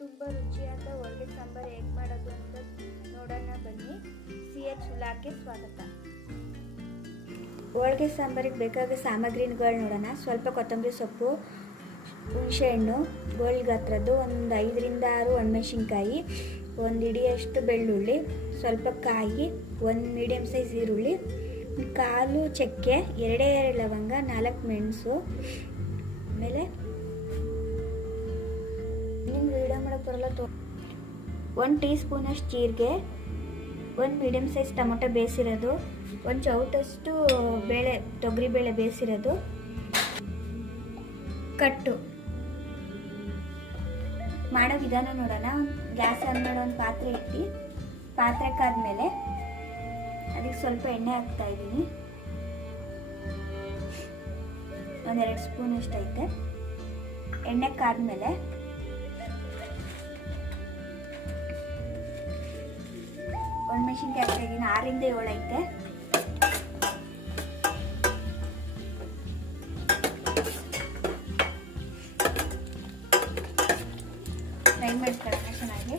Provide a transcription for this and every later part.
ತುಂಬ ರುಚಿಯಾದ ಹೋಳಿಗೆ ಸಾಂಬಾರು ಹೇಗೆ ಮಾಡೋದು ಅಂತ ನೋಡೋಣ ಬನ್ನಿ. CH ವ್ಲಾಗ್ಗೆ ಸ್ವಾಗತ. ಹೋಳಿಗೆ ಸಾಂಬಾರಿಗೆ ಬೇಕಾದ ಸಾಮಗ್ರಿಗಳು ನೋಡೋಣ. ಸ್ವಲ್ಪ ಕೊತ್ತಂಬರಿ ಸೊಪ್ಪು, ಹುಣಸೆಹಣ್ಣು ಗೋಲ್ ಗಾತ್ರದ್ದು, ಒಂದು 5 ರಿಂದ 6 ಒಣಮೆಣಸಿನ್ಕಾಯಿ, ಒಂದು ಹಿಡಿಯಷ್ಟು ಬೆಳ್ಳುಳ್ಳಿ, ಸ್ವಲ್ಪ ಕಾಯಿ, ಒಂದು ಮೀಡಿಯಮ್ ಸೈಜ್ ಈರುಳ್ಳಿ, ಕಾಲು ಚಕ್ಕೆ, 2 ಲವಂಗ, 4 ಮೆಣಸು. ಆಮೇಲೆ ನಿಮ್ಗೆ ವಿಡಿಯೋ ಮಾಡೋಕ್ಕೆ ಬರಲ್ಲ 1 ಟೀ ಸ್ಪೂನಷ್ಟು ಜೀರಿಗೆ, 1 ಮೀಡಿಯಮ್ ಸೈಜ್ ಟೊಮೊಟೊ ಬೇಯಿಸಿರೋದು, 1 ಚೌಟಷ್ಟು ಬೇಳೆ ತೊಗರಿಬೇಳೆ ಬೇಯಿಸಿರೋದು, ಕಟ್ಟು. ಮಾಡೋ ವಿಧಾನ ನೋಡೋಣ. ಗ್ಯಾಸ್ ಆನ್ ಮಾಡಿ ಒಂದು ಪಾತ್ರೆ ಇಟ್ಟು, ಪಾತ್ರೆ ಕಾದ್ಮೇಲೆ ಅದಕ್ಕೆ ಸ್ವಲ್ಪ ಎಣ್ಣೆ ಹಾಕ್ತಾ ಇದ್ದೀನಿ. ಒಂದು 2 ಸ್ಪೂನ್ ಅಷ್ಟು ಐತೆ. ಎಣ್ಣೆ ಕಾದ್ಮೇಲೆ ಒಣಮೆಣಸಿನ್ಕಾಯಿ ಹಾಕ್ತಾ ಇದ್ದೀನಿ. 6 ರಿಂದ 7 ಐತೆ. ಫ್ರೈ ಮಾಡ್ಕೊಳ್ಳೋಣ ಚೆನ್ನಾಗಿ.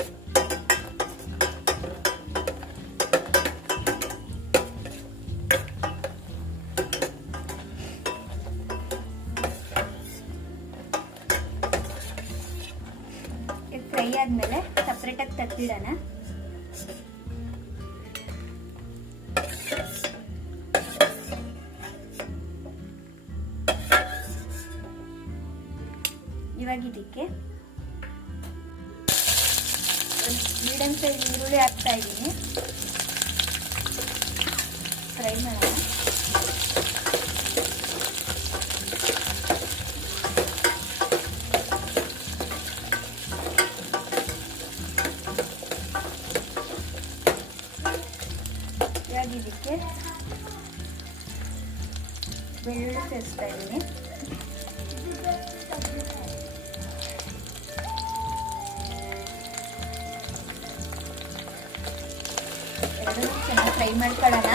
ಫ್ರೈ ಆದ್ಮೇಲೆ ಸಪ್ರೇಟಾಗಿ ತೆಗ್ದಿಡೋಣ. ಇವಾಗ ಇದಕ್ಕೆ ಮೀಡಿಯಂ ಸೈಜ್ ಈರುಳ್ಳಿ ಹಾಕ್ತಾ ಇದ್ದೀನಿ. ಫ್ರೈ ಮಾಡೋಣ. ಇವಾಗ ಇದಕ್ಕೆ ಬೆಳ್ಳುಳ್ಳಿ ಸೇರಿಸ್ತಾ ಇದ್ದೀನಿ. ಚೆನ್ನಾಗಿ ಫ್ರೈ ಮಾಡ್ಕೊಳ್ಳೋಣ.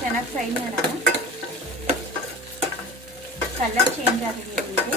ಚೆನ್ನಾಗಿ ಫ್ರೈ ಮಾಡೋಣ. ಕಲರ್ ಚೇಂಜ್ ಆಗಿದೆ ಇದು.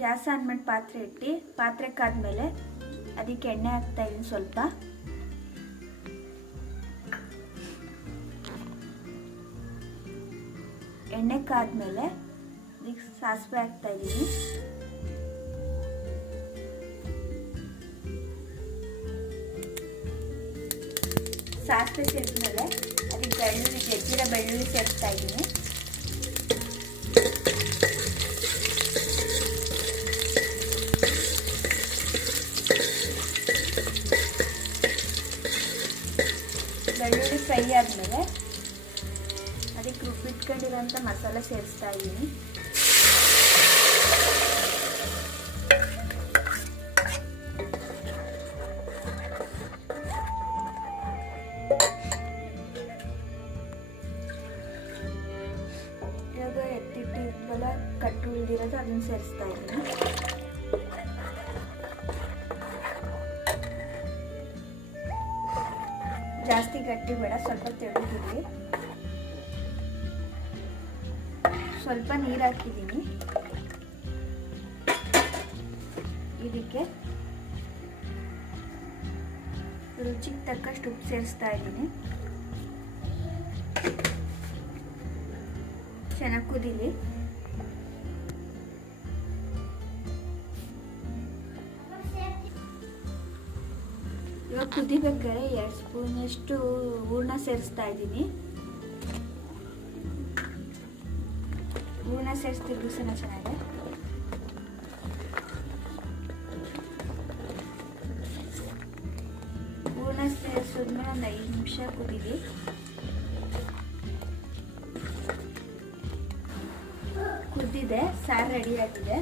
ಗ್ಯಾಸ್ ಆನ್ ಮಾಡಿ ಪಾತ್ರೆ ಇಟ್ಟು, ಪಾತ್ರೆ ಕಾದ್ಮೇಲೆ ಅದಕ್ಕೆ ಎಣ್ಣೆ ಹಾಕ್ತಾ ಇದ್ದೀನಿ. ಸ್ವಲ್ಪ ಎಣ್ಣೆ ಕಾದ್ಮೇಲೆ ಅದಕ್ಕೆ ಸಾಸಿವೆ ಹಾಕ್ತಾ ಇದ್ದೀನಿ. ಸಾಸಿವೆ ಸೇರಿದ್ಮೇಲೆ ಅದಕ್ಕೆ ಬೆಳ್ಳುಳ್ಳಿ, ಜಜ್ಜಿರೋ ಬೆಳ್ಳುಳ್ಳಿ ಸೇರಿಸ್ತಾ ಇದ್ದೀನಿ. ಬೆಳ್ಳುಳ್ಳಿ ಫ್ರೈ ಆದಮೇಲೆ ಅದಕ್ಕೆ ರುಬ್ಬಿಟ್ಕೊಂಡಿರೋಂಥ ಮಸಾಲೆ ಸೇರಿಸ್ತಾ ಇದ್ದೀನಿ. ಅದನ್ನು ಸೇರಿಸ್ತಾ ಇದ್ದೀನಿ. ಜಾಸ್ತಿ ಗಟ್ಟಿ ಬೇಡ, ಸ್ವಲ್ಪ ತೆಳುಗಿರಲಿ. ಸ್ವಲ್ಪ ನೀರು ಹಾಕಿದ್ದೀನಿ. ಇದಕ್ಕೆ ರುಚಿಗೆ ತಕ್ಕಷ್ಟು ಉಪ್ಪು ಸೇರಿಸ್ತಾ ಇದ್ದೀನಿ. ಚೆನ್ನಾಗಿ ಕುದೀಲಿ. ಇವಾಗ ಕುದಿಬೇಕಾದ್ರೆ 2 ಸ್ಪೂನಷ್ಟು ಹೂರ್ಣ ಸೇರಿಸ್ತಾ ಇದ್ದೀನಿ. ಹೂರ್ಣ ಸೇರಿಸಿ ತಿರುಗಿಸೋಣ ಚೆನ್ನಾಗಿ. ಹೂರ್ಣ ಸೇರಿಸಿದ್ಮೇಲೆ ಒಂದು 5 ನಿಮಿಷ ಕುದೀಲಿ. ಕುದ್ದಿದೆ, ಸಾರು ರೆಡಿ ಆಗಿದೆ.